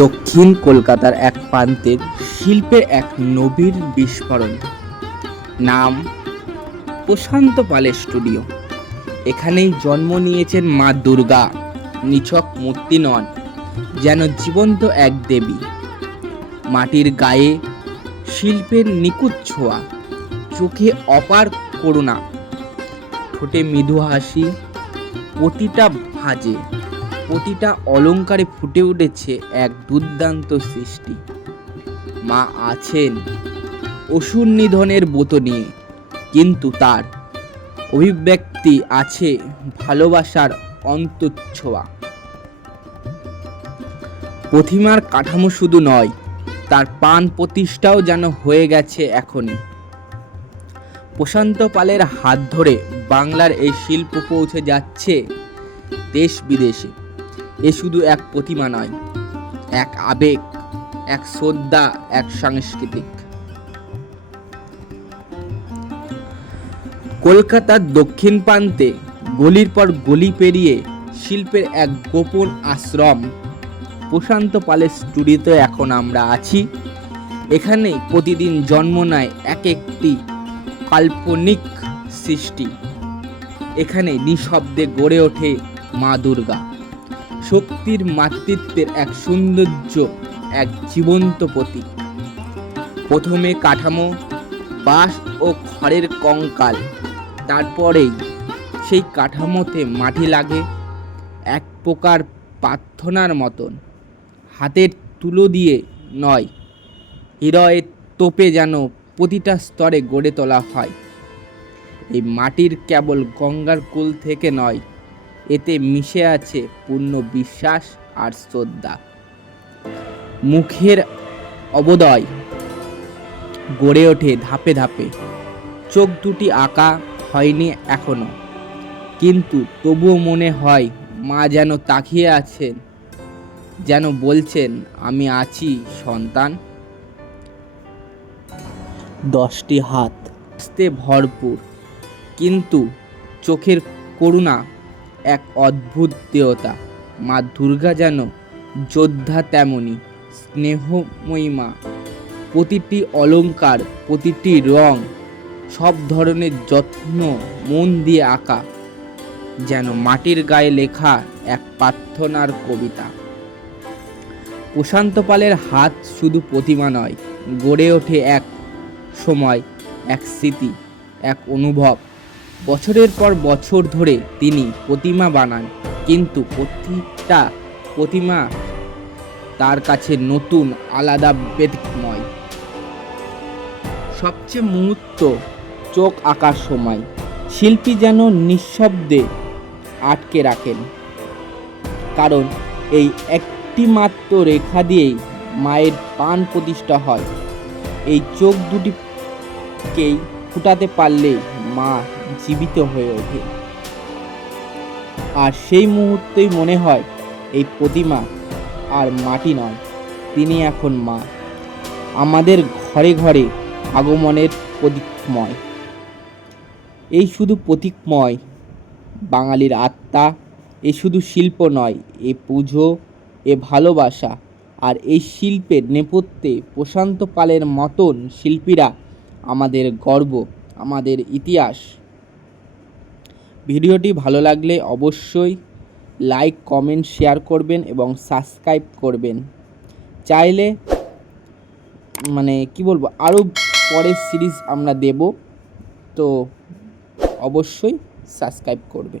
দক্ষিণ কলকাতার এক প্রান্তের শিল্পের এক নবীর বিস্ফোরণ। নাম প্রশান্ত পালের স্টুডিও। এখানেই জন্ম নিয়েছেন মা দুর্গা। নিছক মূর্তি নন, যেন জীবন্ত এক দেবী। মাটির গায়ে শিল্পের নিখুঁত ছোঁয়া, চোখে অপার করুণা, ঠোঁটে মৃদু হাসি। প্রতিটা ভাঁজে, প্রতিটা অলঙ্কারে ফুটে উঠেছে এক দুর্দান্ত সৃষ্টি। মা আছেন অসুর নিধনের ব্রত নিয়ে, কিন্তু তার অভিব্যক্তি আছে ভালোবাসার অন্তঃছোঁয়া। প্রতিমার কাঠামো শুধু নয়, তার প্রাণ প্রতিষ্ঠাও যেন হয়ে গেছে এখনই। প্রশান্ত পালের হাত ধরে বাংলার এই শিল্প পৌঁছে যাচ্ছে দেশ বিদেশে। এ শুধু এক প্রতিমা নয়, এক আবেগ, এক শ্রদ্ধা, এক সাংস্কৃতিক। কলকাতার দক্ষিণ প্রান্তে গলির পর গলি পেরিয়ে শিল্পের এক গোপন আশ্রম প্রশান্ত পালের স্টুডিওতে এখন আমরা আছি। এখানে প্রতিদিন জন্ম নেয় এক একটি কাল্পনিক সৃষ্টি। এখানে নিঃশব্দে গড়ে ওঠে মা দুর্গা, শক্তির মাতৃত্বের এক সৌন্দর্য, এক জীবন্ত প্রতীক। প্রথমে কাঠামো, বাঁশ ও খড়ের কঙ্কাল, তারপরেই সেই কাঠামোতে মাটি লাগে এক প্রকার প্রার্থনার মতন। হাতের তুলো দিয়ে নয়, হৃদয়ের তোপে যেন প্রতিটা স্তরে গড়ে তোলা হয়। এই মাটির কেবল গঙ্গার কূল থেকে নয়, এতে মিশে আছে পূর্ণ বিশ্বাস আর শ্রদ্ধা। মুখের অবদয় গড়ে ওঠে ধাপে ধাপে। চোখ দুটি আঁকা হয়নি এখনো, কিন্তু তবুও মনে হয় মা যেন তাকিয়ে আছেন, যেন বলছেন, আমি আছি সন্তান। 10টি হাত হাসতে ভরপুর, কিন্তু চোখের করুণা এক অদ্ভুত দেয়তা। মা দুর্গা যেন যোদ্ধা, তেমনি স্নেহময়ী মা। প্রতিটি অলঙ্কার, প্রতিটি রং, সব ধরনের যত্ন মন দিয়ে আঁকা, যেন মাটির গায়ে লেখা এক প্রার্থনার কবিতা। প্রশান্ত পালের হাত শুধু প্রতিমা নয়, গড়ে ওঠে এক সময়, এক স্মৃতি, এক অনুভব। বছরের পর বছর ধরে তিনি প্রতিমা বানান, কিন্তু প্রতিটা প্রতিমা তার কাছে নতুন, আলাদা, ব্যতিক্রময়। সবচেয়ে মুহূর্ত চোখ আঁকার সময় শিল্পী যেন নিঃশব্দে আটকে রাখেন, কারণ এই একটি মাত্র রেখা দিয়েই মায়ের প্রাণ প্রতিষ্ঠা হয়। এই চোখ দুটিকেই ফুটাতে পারলে মা জীবিত হয়ে ওঠে। আর সেই মুহূর্তেই মনে হয় এই প্রতিমা আর মাটি নয়, তিনি এখন মা, আমাদের ঘরে ঘরে আগমনের প্রতীকময়। এই শুধু প্রতীকময় বাঙালির আত্মা। এ শুধু শিল্প নয়, এ পুজো, এ ভালোবাসা। আর এই শিল্পের নেপথ্যে প্রশান্ত পালের মতন শিল্পীরা আমাদের গর্ব, আমাদের ইতিহাস। ভিডিওটি ভালো লাগলে অবশ্যই লাইক, কমেন্ট, শেয়ার করবেন এবং সাবস্ক্রাইব করবেন। চাইলে আরও পরের সিরিজ আমরা দেব, তো অবশ্যই সাবস্ক্রাইব করবে।